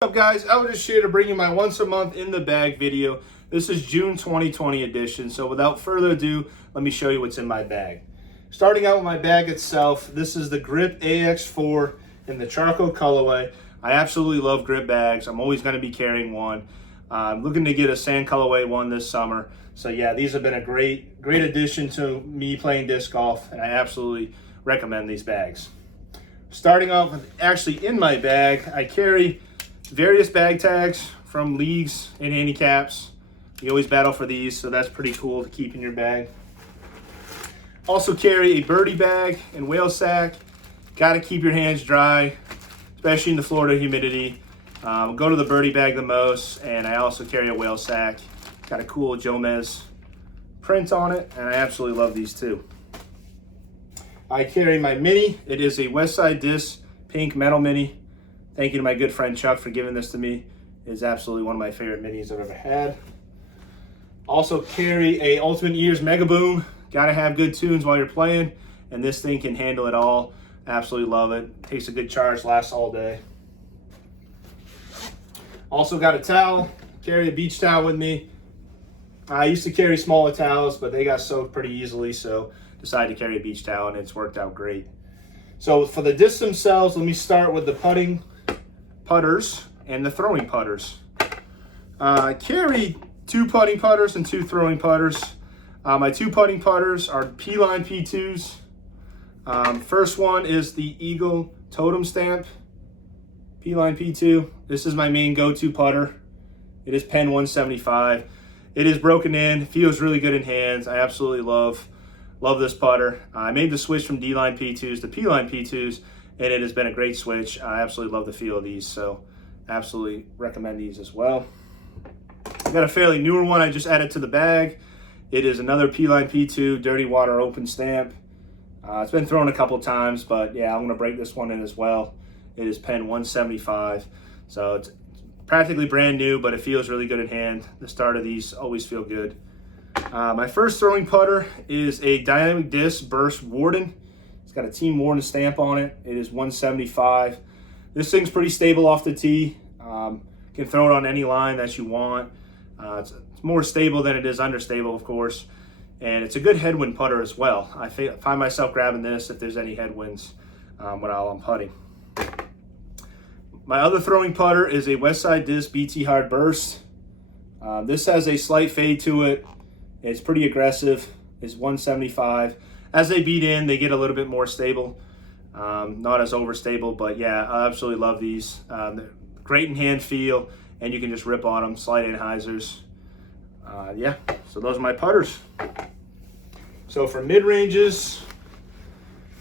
What's up, guys? Eldridge here to bring you my once a month in the bag video. This is June 2020 edition, so without further ado, let me show you what's in my bag. Starting out with my bag itself, this is the Grip AX4 in the charcoal colorway. I absolutely love grip bags. I'm always going to be carrying one. I'm looking to get a sand colorway one this summer. So yeah, these have been a great addition to me playing disc golf, and I absolutely recommend these bags. Starting off with actually in my bag, I carry various bag tags from leagues and handicaps. You always battle for these, so that's pretty cool to keep in your bag. Also carry a birdie bag and whale sack. Got to keep your hands dry, especially in the Florida humidity. Go to the birdie bag the most, and I also carry a whale sack. Got a cool Jomez print on it, and I absolutely love these too. I carry my mini. It is a Westside Disc pink metal mini. Thank you to my good friend Chuck for giving this to me. It is absolutely one of my favorite minis I've ever had. Also carry a Ultimate Ears Mega Boom. Gotta have good tunes while you're playing, and this thing can handle it all. Absolutely love it. Takes a good charge, lasts all day. Also got a towel. Carry a beach towel with me. I used to carry smaller towels, but they got soaked pretty easily, so decided to carry a beach towel, and it's worked out great. So for the discs themselves, let me start with the putting putters and the throwing putters. I carry 2 putting putters and 2 throwing putters. My 2 putting putters are P-Line P2s. First one is the Eagle Totem Stamp P-Line P2. This is my main go-to putter. It is pen 175. It is broken in, feels really good in hands. I absolutely love this putter. I made the switch from D-Line P2s to P-Line P2s, and it has been a great switch. I absolutely love the feel of these, so absolutely recommend these as well. I got a fairly newer one I just added to the bag. It is another P-Line P2 Dirty Water Open Stamp. It's been thrown a couple times, but yeah, I'm going to break this one in as well. It is pen 175, so it's practically brand new, but it feels really good in hand. The start of these always feel good. My first throwing putter is a Dynamic Disc Burst Warden. It's got a Team Warden stamp on it. It is 175. This thing's pretty stable off the tee. Can throw it on any line that you want. It's more stable than it is understable, of course. And it's a good headwind putter as well. I find myself grabbing this if there's any headwinds while I'm putting. My other throwing putter is a Westside Disc BT Hard Burst. This has a slight fade to it. It's pretty aggressive. It's 175. As they beat in, they get a little bit more stable. Not as overstable, but yeah, I absolutely love these. They're great in hand feel, and you can just rip on them, slide in hyzers. Yeah, so those are my putters. So for mid-ranges,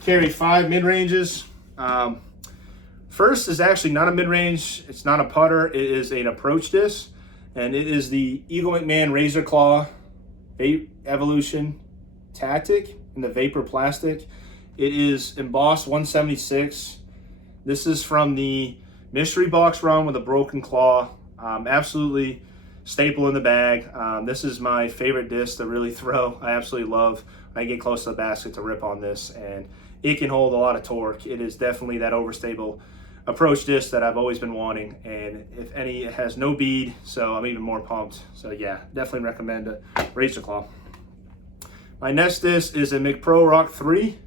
carry 5 mid-ranges. First is actually not a mid-range. It's not a putter. It is an approach disc, and it is the Eagle McMahon Razor Claw Evolution Tactic in the Vapor Plastic. It is embossed 176. This is from the mystery box run with a broken claw. Absolutely staple in the bag. This is my favorite disc to really throw. I absolutely love when I get close to the basket to rip on this, and it can hold a lot of torque. It is definitely that overstable approach disc that I've always been wanting, and if any, it has no bead, so I'm even more pumped. So yeah, definitely recommend a Razor Claw. My next disc is a McPro Rock 3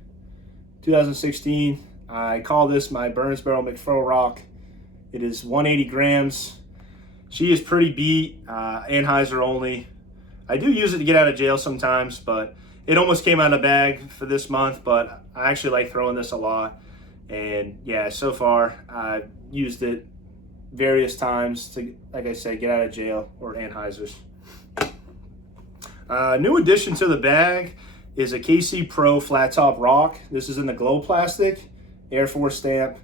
2016. I call this my Burns Barrel McPro Rock. It is 180 grams. She is pretty beat, Anheuser only. I do use it to get out of jail sometimes, but it almost came out of the bag for this month, but I actually like throwing this a lot. And yeah, so far I've used it various times to, like I said, get out of jail or Anheuser's. New addition to the bag is a KC Pro Flat Top Rock. This is in the glow plastic, Air Force stamp.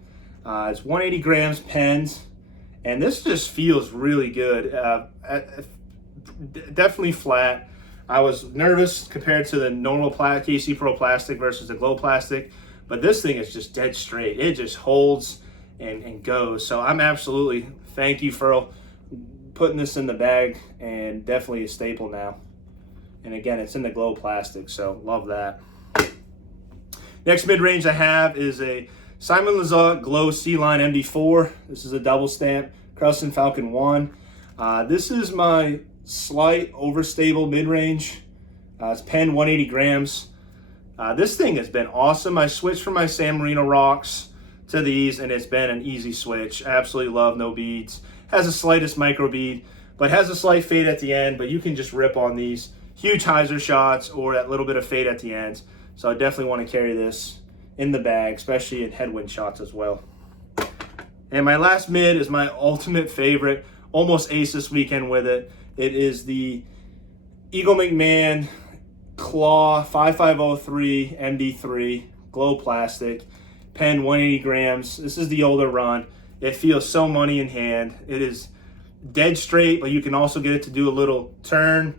It's 180 grams pens, and this just feels really good. Definitely flat. I was nervous compared to the normal KC Pro plastic versus the glow plastic, but this thing is just dead straight. It just holds and goes. So I'm absolutely, thank you for putting this in the bag, and definitely a staple now. And again, it's in the glow plastic, so love that. Next mid-range I have is a Simon Lizotte Glow C-Line MD4. This is a double stamp, Crescent Falcon 1. This is my slight overstable mid-range. It's pen 180 grams. This thing has been awesome. I switched from my San Marino rocks to these, and it's been an easy switch. Absolutely love no beads. Has the slightest micro bead, but has a slight fade at the end, but you can just rip on these huge hyzer shots or that little bit of fade at the end. So I definitely want to carry this in the bag, especially in headwind shots as well. And my last mid is my ultimate favorite, almost ace this weekend with it. It is the Eagle McMahon Claw 5503 MD3 glow plastic, pen 180 grams. This is the older run. It feels so money in hand. It is dead straight, but you can also get it to do a little turn.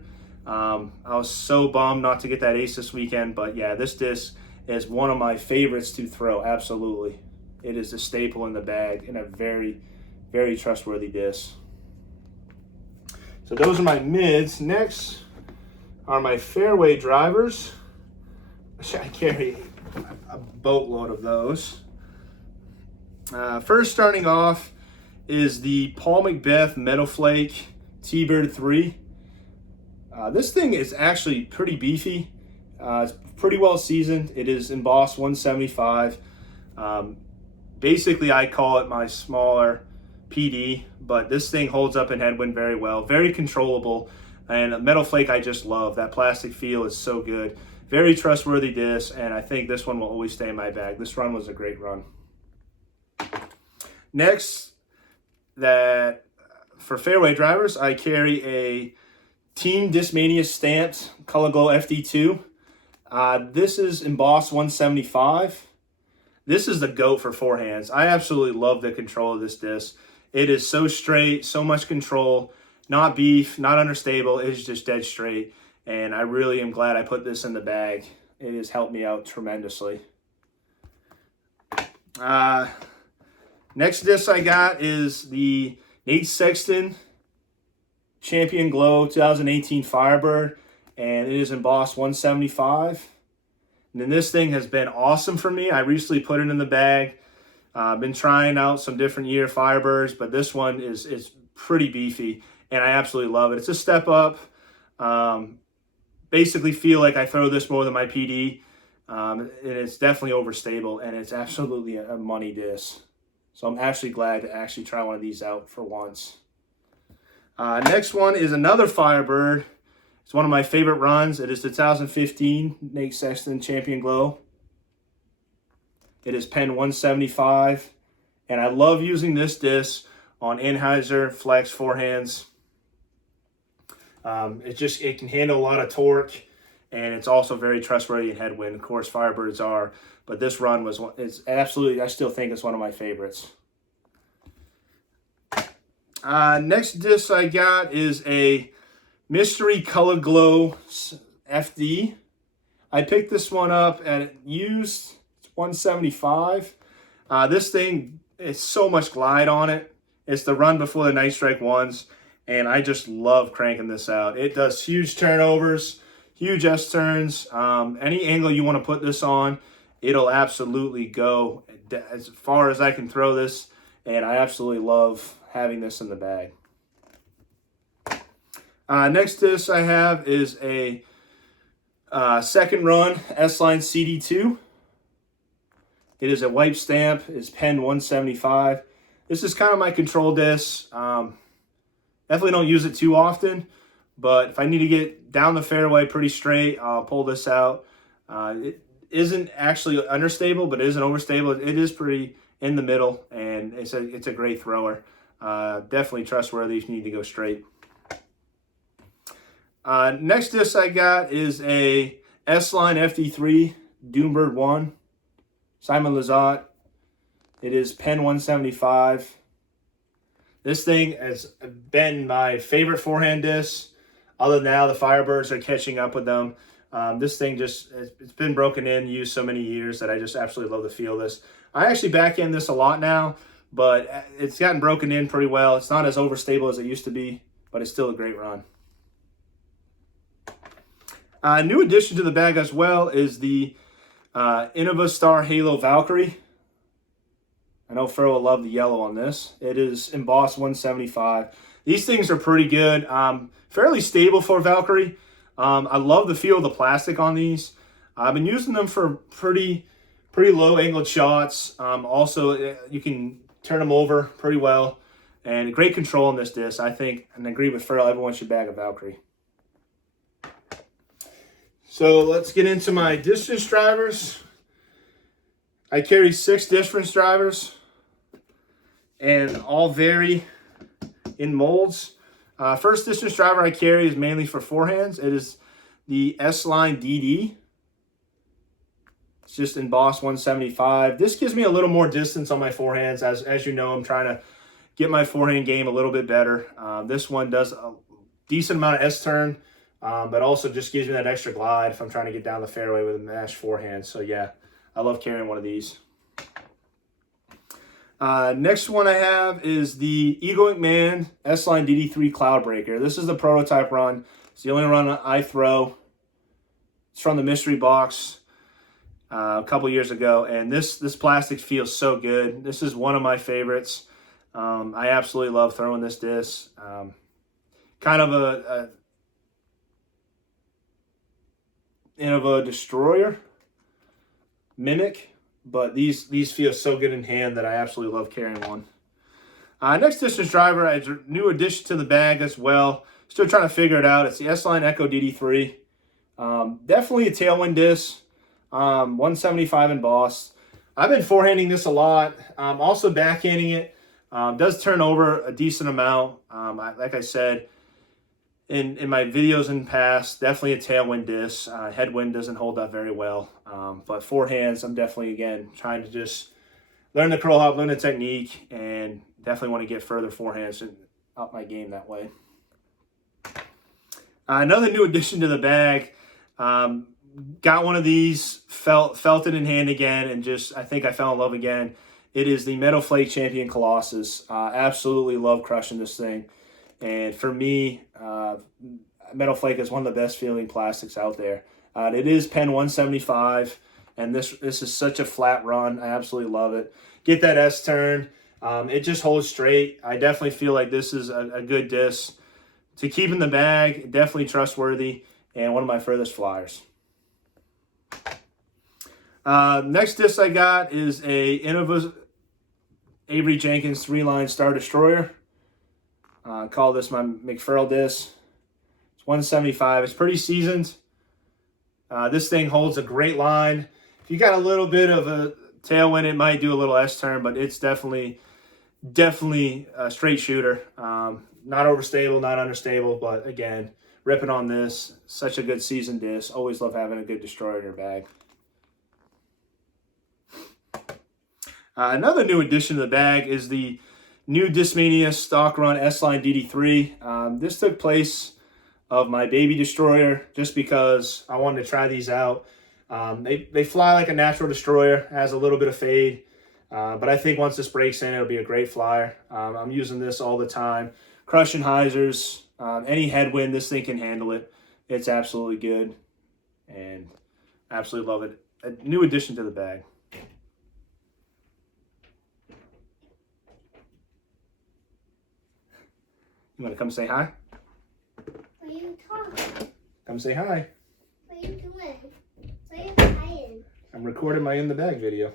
I was so bummed not to get that ace this weekend, but yeah, this disc is one of my favorites to throw, absolutely. It is a staple in the bag and a very, very trustworthy disc. So those are my mids. Next are my fairway drivers. I carry a boatload of those. First, starting off is the Paul Macbeth Meadow Flake T-Bird 3. This thing is actually pretty beefy. It's pretty well seasoned. It is embossed 175. Basically, I call it my smaller PD, but this thing holds up in headwind very well. Very controllable. And Meadow Flake I just love. That plastic feel is so good. Very trustworthy disc, and I think this one will always stay in my bag. This run was a great run. Next, for fairway drivers, I carry a Team Discmania stamped Color Glow FD2. This is embossed 175. This is the GOAT for forehands. I absolutely love the control of this disc. It is so straight, so much control, not beef, not understable. It is just dead straight, and I really am glad I put this in the bag. It has helped me out tremendously. Next disc I got is the Nate Sexton Champion Glow 2018 Firebird, and it is embossed 175. And then this thing has been awesome for me. I recently put it in the bag. I've been trying out some different year Firebirds, but this one is pretty beefy, and I absolutely love it. It's a step up. Basically feel like I throw this more than my PD, and it's definitely overstable, and it's absolutely a money disc. So I'm actually glad to actually try one of these out for once. Next one is another Firebird. It's one of my favorite runs. It is the 2015 Nate Sexton Champion Glow. It is pen 175, and I love using this disc on Anheuser Flex forehands. It can handle a lot of torque, and it's also very trustworthy in headwind. Of course, Firebirds are, but this run is absolutely, I still think it's one of my favorites. Next disc I got is a Mystery Color Glow FD. I picked this one up at used. It's 175. This thing is so much glide on it. It's the run before the Night Strike ones, and I just love cranking this out. It does huge turnovers, huge S-turns. Any angle you want to put this on, it'll absolutely go as far as I can throw this, and I absolutely love having this in the bag. Next disc I have is a second run S-Line CD2. It is a wipe stamp. It's pen 175. This is kind of my control disc. Definitely don't use it too often, but if I need to get down the fairway pretty straight, I'll pull this out. It isn't actually understable, but it isn't overstable. It is pretty in the middle, and it's a great thrower. Definitely trustworthy if you need to go straight. Next disc I got is a S-Line FD3 Doombird 1, Simon Lizotte. It is pen 175. This thing has been my favorite forehand disc. Other than now, the Firebirds are catching up with them. This thing it's been broken in, used so many years that I just absolutely love the feel of this. I actually backhand this a lot now, but it's gotten broken in pretty well. It's not as overstable as it used to be, but it's still a great run. New addition to the bag as well is the Innova Star Halo Valkyrie. I know Phil will love the yellow on this. It is embossed 175. These things are pretty good. Fairly stable for Valkyrie. I love the feel of the plastic on these. I've been using them for pretty low angled shots. Also, you can turn them over pretty well. And great control on this disc. I think, and I agree with Phil, everyone should bag a Valkyrie. So let's get into my distance drivers. I carry 6 distance drivers, and all vary in molds. First distance driver I carry is mainly for forehands. It is the S-Line DD. It's just embossed 175. This gives me a little more distance on my forehands. As you know, I'm trying to get my forehand game a little bit better. This one does a decent amount of S-turn, but also just gives me that extra glide if I'm trying to get down the fairway with a mashed forehand. So yeah, I love carrying one of these. Next one I have is the Eagle McMahon S-Line DD3 Cloud Breaker. This is the prototype run. It's the only run I throw. It's from the mystery box a couple years ago, and this plastic feels so good. This is one of my favorites. I absolutely love throwing this disc. Kind of a destroyer mimic, but these feel so good in hand that I absolutely love carrying one. Next distance driver, a new addition to the bag as well. Still trying to figure it out. It's the S-Line Echo DD3. Definitely a tailwind disc. 175 embossed. I've been forehanding this a lot. Also backhanding it. Does turn over a decent amount. Like I said in my videos in the past, definitely a tailwind disc. Headwind doesn't hold up very well. But forehands, I'm definitely, again, trying to just learn the curl hop, learn the technique, and definitely want to get further forehands and up my game that way. Another new addition to the bag. Got one of these, felt it in hand again, and just, I think I fell in love again. It is the Metal Flake Champion Colossus. Absolutely love crushing this thing. And for me, Metal Flake is one of the best feeling plastics out there. It is Pen 175, and this is such a flat run. I absolutely love it. Get that S-turn. It just holds straight. I definitely feel like this is a good disc to keep in the bag. Definitely trustworthy, and one of my furthest flyers. Next disc I got is a Innova Avery Jenkins 3-line Star Destroyer. Call this my McFurl disc. It's 175. It's pretty seasoned. This thing holds a great line. If you got a little bit of a tailwind, it might do a little S-turn, but it's definitely a straight shooter. Not overstable, not understable, but again, ripping on this. Such a good seasoned disc. Always love having a good destroyer in your bag. Another new addition to the bag is the new Discmania Stock Run S-Line DD3. This took place of my baby destroyer just because I wanted to try these out. They fly like a natural destroyer, has a little bit of fade, but I think once this breaks in, it'll be a great flyer. I'm using this all the time. Crushing hyzers, any headwind, this thing can handle it. It's absolutely good, and absolutely love it. A new addition to the bag. You want to come say hi? What are you talking? Come say hi. What are you doing? What are you hiding? I'm recording my In the Bag video.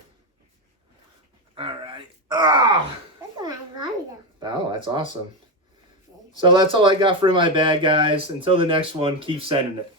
All right. Ah! Look at my lollipop. Oh, that's awesome. So that's all I got for my bag, guys. Until the next one, keep sending it.